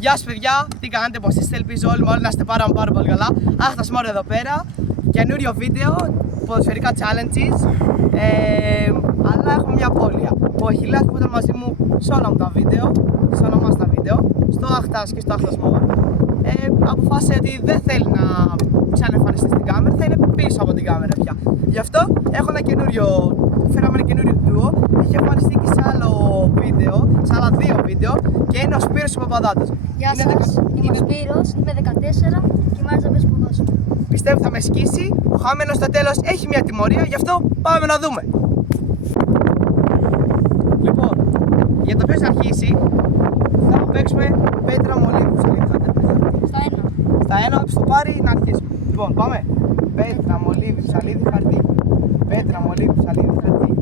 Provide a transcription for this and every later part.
Γεια σας παιδιά, τι κάνετε, πως είστε, ελπίζω όλοι να είστε πάρα πολύ καλά. Άχτας Μόρο εδώ πέρα, καινούριο βίντεο, ποδοσφαιρικά challenges, αλλά έχουμε μια απώλεια. Ο Αχιλλέας που ήταν μαζί μου σε όλα μου τα βίντεο, σε όλα μας τα βίντεο, στο Άχτας και στο Άχτας Μόρο, αποφάσισε ότι δεν θέλει να ξαναεμφανιστεί στην κάμερα, θα είναι πίσω από την κάμερα πια. Γι' αυτό έχω φέραμε ένα καινούριο ντουο, έχει εμφανιστεί και σε άλλο βίντεο, σε άλλα 2 βίντεο και είναι ο Σπύρος ο Παπαδάτος. Γεια σας, είμαι ο Σπύρος, είμαι 14 και μ' άρεσε να παίζω ποδόσφαιρο. Πιστεύω θα με σκίσει, ο χαμένος στο τέλος έχει μια τιμωρία, γι' αυτό πάμε να δούμε. Λοιπόν, για το ποιος θα αρχίσει, θα παίξουμε πέτρα μολύβου ψαλίδι. Στα 1. Στα 1, όποιος το πάρει να αρχίσουμε. Λοιπόν, πάμε. Πέτρα, μολύβι, ψαλίδι, χαρτί. Πέτρα, μολύβι, ψαλίδι, χαρτί.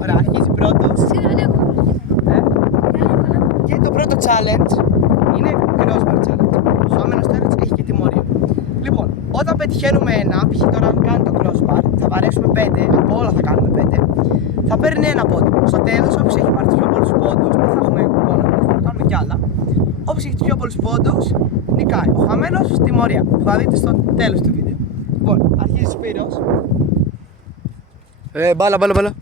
Ωραία, αρχίζει πρώτος. Και το πρώτο challenge είναι crossbar challenge. Ο χαμένος τέλος έχει και τιμωρία. Λοιπόν, όταν πετυχαίνουμε ένα, π.χ. τώρα αν κάνει το crossbar, θα βαρέσουμε 5, από όλα θα κάνουμε 5, θα παίρνει ένα πόντο. Στο τέλος, όποιος έχει πάρει τους πιο πολλούς πόντους, δεν θα έχουμε πόνο, θα κάνουμε κι άλλα. Όποιος έχει τους πιο πολλούς πόντους, νικάει. Ο χαμένος τιμωρία, που θα δείτε στο τέλος του βίντεο. Λοιπόν, αρχίζει Σπύρος. Μπάλα. Το έκανε.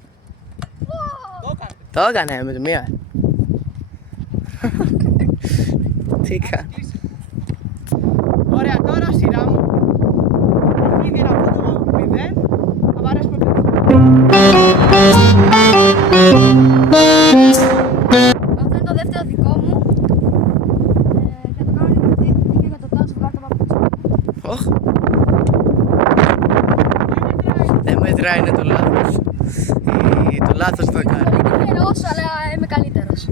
Το έκανε με τη μία. Τι κάνει. Ωραία, τώρα σειρά μου. Ήδη ένα πόντο, 0. Θα βαρέσουμε 5. Αυτό είναι το δεύτερο δικό μου. Θα το κάνω λίγο και για το τάσο βγάλω το παπούτσι. Δεν μετράει, είναι το λάθος. Το λάθος θα κάνει. Είμαι τυχερός, αλλά είμαι καλύτερος.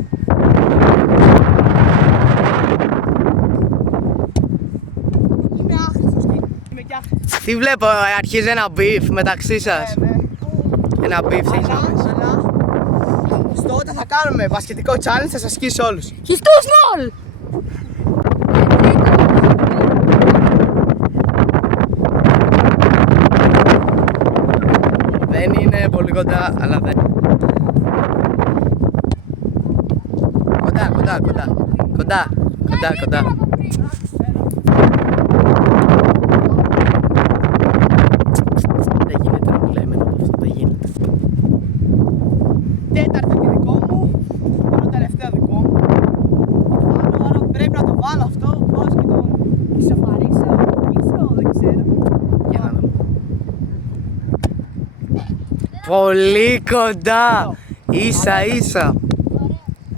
Είμαι άχρηστος και είμαι και άχρηστος. Τι βλέπω, αρχίζει ένα beef μεταξύ σας. Ένα beef έχεις να πεις. Αλλά στο όταν θα κάνουμε μπασκετικό challenge θα σας σκίσει όλους. Χιστούς νολ! Δεν είναι πολύ κοντά, αλλά δεν. Κοντά. Δεν γίνεται να μιλάει με από αυτό, δεν γίνεται. Τέταρτο και δικό μου, το τελευταίο δικό μου. Άρα πρέπει να το βάλω αυτό, πώς και το ισοφαρίσω, δεν ξέρω. Για να δούμε. Πολύ κοντά! Ίσα.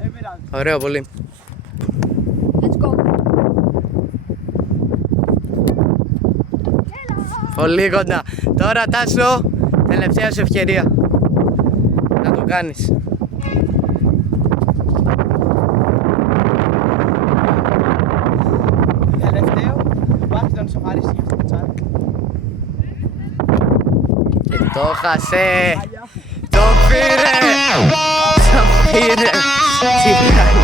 Δεν πειράζει. Ωραίο, πολύ. Let's go. Πολύ κοντά. Τώρα Τάσο, τελευταία σου ευκαιρία να το κάνεις. Τελευταίο, υπάρχει να ισοφαρίσει για αυτό το challenge. Και το χάσε. Το πήρε. Τι κάνει.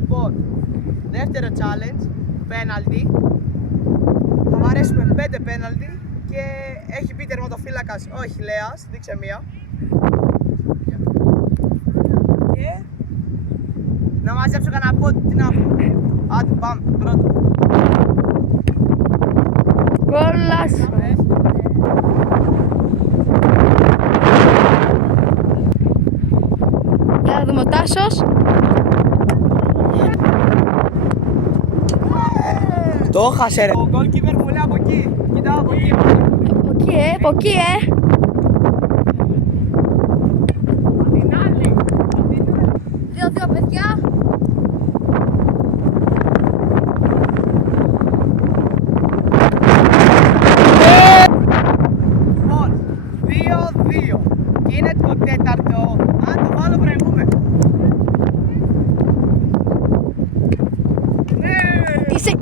Λοιπόν, δεύτερο challenge, πέναλτι. Θα βαρέσουμε 5 πέναλτι και έχει πει τερματοφύλακας ο Αχιλλέας, δείξε μία. Και να μαζέψω κανένα πόντι, τι να πω. Άντε πάμε, πρώτο. Κόλλας. Για να δούμε ο Τάσος. Το χάσε ρε. Ο goalkeeper μου λέει από εκεί. Κοιτάω από εκεί. Από εκεί, Την άλλη. 2-2 παιδιά. Λοιπόν, 2-2. Και είναι το τέταρτο. Αν το βάλω προηγούμε. Είσαι...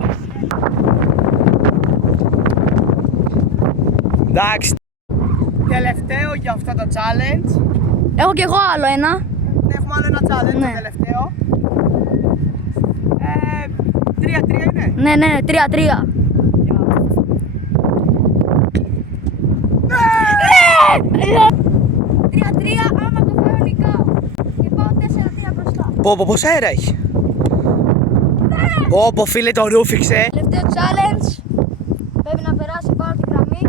Εντάξει. Τελευταίο για αυτό το challenge. Έχω κι εγώ άλλο ένα. Έχουμε άλλο ένα challenge, Ναι. το τελευταίο. 3-3 είναι. Ναι, 3-3. Ναι! 3-3 άμα το φέρω νικάω. Και πάω 4 Πω, πόσο αέρα έχει. Πω, φίλε, το ρούφηξε. Τελευταίο challenge. Πρέπει να περάσει πάνω τη γραμμή.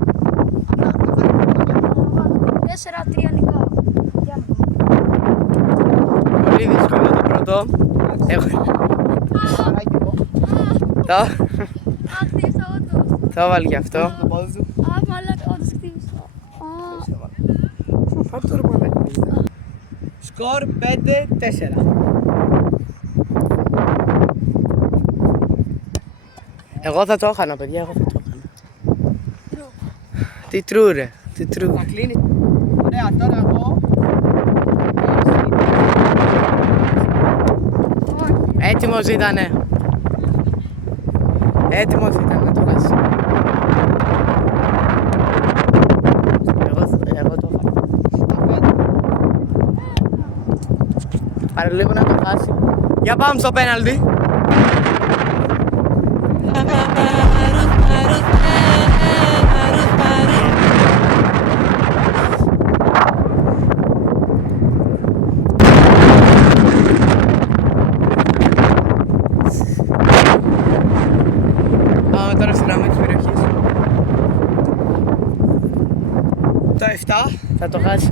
4-3 νικά. Πολύ δύσκολο το πρώτο. Αχτίσα όντως. Θα βάλει και αυτό. Αχ, μαλάκα, όντως χτύπησα. Φάτε το ρε μαλάκα. Σκορ 5-4. Εγώ θα το έχανα, παιδιά, εγώ θα το έχανα. Τι τρου ρε, τι τρου. Θα κλείνει. Ωραία, τώρα εγώ. Έτοιμος ήτανε. Έτοιμος ήταν να το χάσει. Εγώ το έχανα. Πάρε λίγο να το χάσει. Για πάμε στο πέναλτι. Πάμε τώρα στην γραμμή της περιοχής. Το 7. Θα το χάσει.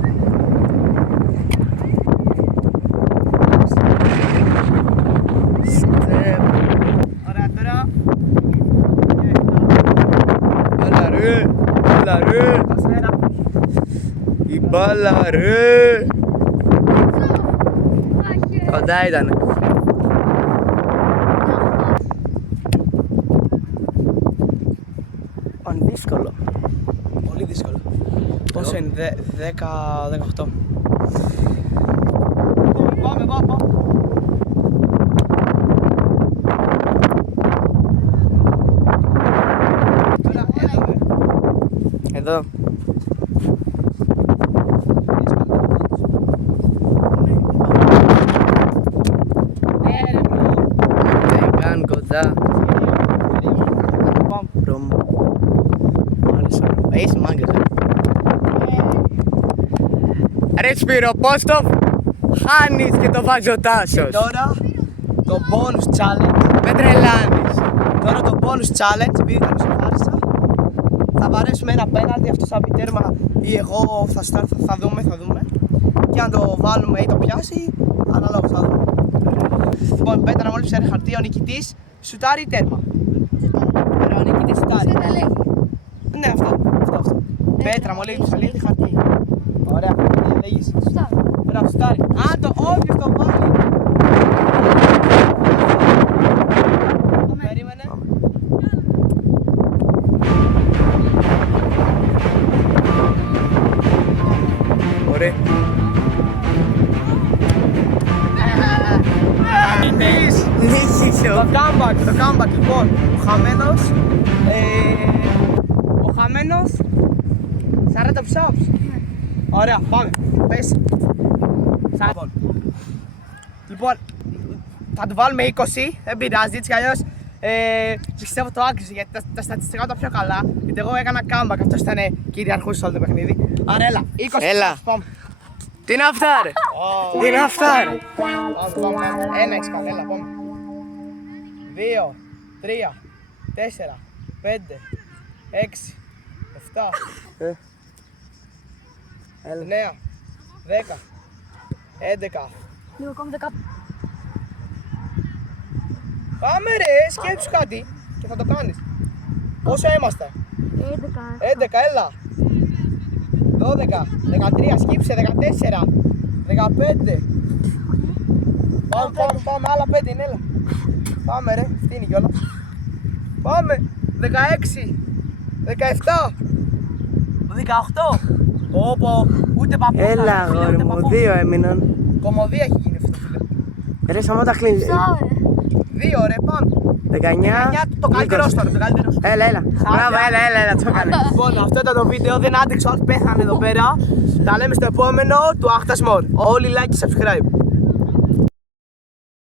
Ωραία, τώρα. Μπάλα ρε, μπάλα ρε, 4. η μπάλα ρε. Κοντά ήτανε. Δύσκολο. Πολύ δύσκολο. Πόσο είναι, 10-18. Πάμε. Τώρα, Εδώ. Καν κοντά. Προμ. Είσαι μάγκας, ρε Σπύρο, πώς το χάνεις και το βάζει ο Τάσος. Τώρα το bonus challenge. Με τρελάνεις. Τώρα το bonus challenge, επειδή θα μισοφάρισα, θα βαρέσουμε ένα πέναλτι, αυτό θα πει τέρμα ή εγώ θα δούμε. Και αν το βάλουμε ή το πιάσει, αναλόγως θα δούμε. Λοιπόν, πέτρα μόλις ψέρει χαρτί, ο νικητής σουτάρει ή τέρμα. Ωραία, ο νικητής σουτάρει. Ναι, αυτό. Πέτρα μόλις ψαλίδι χαρτί. Ωραία, διαλέγεις. Ωραία, σουτάρει. Αν το όποιος το βάλει. Περίμενε. Ωραία. Νίκησε Το comeback λοιπόν, ο χαμένος 40 push-ups. Ωραία, πάμε, πες. Λοιπόν, θα του βάλουμε 20, δεν πειράζει, έτσι κι αλλιώς πιστεύω το άξιζε γιατί τα στατιστικά τα πιο καλά. Γιατί εγώ έκανα comeback, αυτός ήταν κυριαρχός σε όλο το παιχνίδι. Άρα έλα, 20 Έλα. push-ups, πάμε. Τι είναι αυτά ρε. Τι είναι αυτά ρε. Πάμε. Ένα έχεις κάνει, έλα, πάμε. 2, 3, 4, 5, 6, 7, 9, 10, 11. Λίγο ακόμη 10. Πάμε ρε, σκέψου κάτι και θα το κάνεις. Πόσο είμαστε? 11, έλα. 12, 13, σκύψε, 14, 15. Πάμε, άλλα 5 είναι, έλα. Πάμε ρε, φτύνει κιόλας. Πάμε, 16, 17, 18. Πω, ούτε παππού. Έλα αγόρι μου, 2 έμειναν. Κομμωδία έχει γίνει αυτό, φίλε. Ρε σταμάτα κλείνεις. 2 ρε, πάμε. 19. Το καλύτερο τώρα, το καλύτερο. Έλα. Μπράβο, έλα, το έκανε. Λοιπόν, αυτό ήταν το βίντεο, δεν άντεξε, όλοι πέθανε εδώ πέρα. Τα λέμε στο επόμενο του Αχτας More. Όλοι like και subscribe.